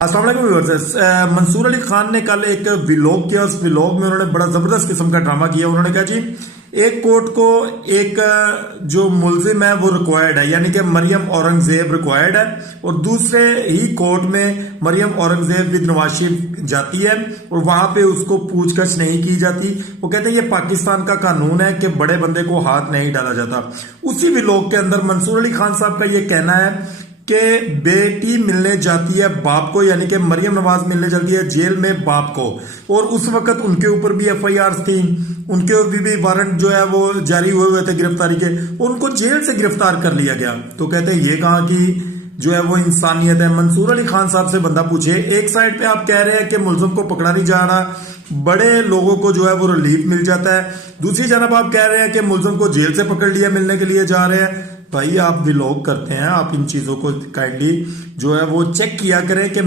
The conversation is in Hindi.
अस्सलाम वालेकुम व्यूअर्स। मंसूर अली खान ने कल एक व्लॉग किया। उस व्लॉग में उन्होंने बड़ा जबरदस्त किस्म का ड्रामा किया। उन्होंने कहा जी एक कोर्ट को एक जो मुलजिम है वो रिक्वायर्ड है, यानी कि मरियम औरंगजेब रिक्वायर्ड है, और दूसरे ही कोर्ट में मरियम औरंगजेब विद नवाज शरीफ जाती है और वहां पे उसको पूछताछ नहीं की जाती। वो कहते हैं ये पाकिस्तान का कानून है कि बड़े बंदे को हाथ नहीं डाला जाता। उसी व्लॉग के अंदर मंसूर अली खान साहब का ये कहना है कि बेटी मिलने जाती है बाप को, यानी कि मरियम नवाज मिलने जाती है जेल में बाप को, और उस वक्त उनके ऊपर भी एफआईआर थी, उनके ऊपर भी वारंट जो है वो जारी हुए थे गिरफ्तारी के, उनको जेल से गिरफ्तार कर लिया गया। तो कहते हैं ये कहाँ की जो है वो इंसानियत है। मंसूर अली खान साहब से बंदा पूछे, एक साइड पे आप कह रहे हैं कि मुलजिम को पकड़ा नहीं जा रहा, बड़े लोगों को जो है वो रिलीफ मिल जाता है, दूसरी जानब आप कह रहे हैं कि मुलजिम को जेल से पकड़ लिया, मिलने के लिए जा रहे हैं। भाई आप व्लॉग करते हैं, आप इन चीजों को काइंडली जो है वो चेक किया करें कि मैं